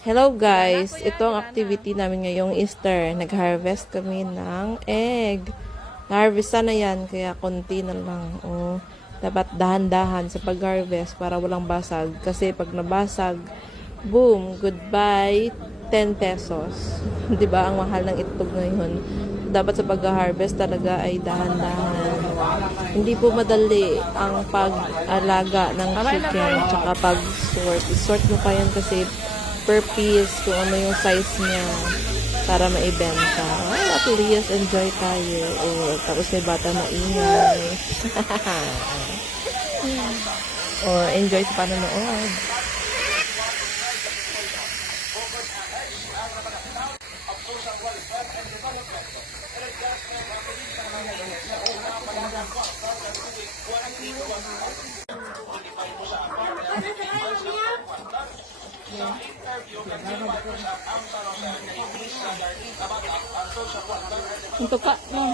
Hello guys, ito ang activity namin ngayong Easter. Nag-harvest kami ng egg. Na-harvest na yan, kaya konti na lang. Oh, dapat dahan-dahan sa pag-harvest para walang basag. Kasi pag nabasag, boom, goodbye, 10 pesos. 'Di ba ang mahal ng itlog ngayon? Dapat sa pag-harvest talaga ay dahan-dahan. Hindi po madali ang pag-alaga ng chicken tsaka pag-sort. I-sort mo pa yan kasi per piece kung ano yung size niya para maibenta. Ay, at least enjoy tayo. Oh, tapos may bata na ingay. Oh, enjoy sa panonood. Ito ka, no?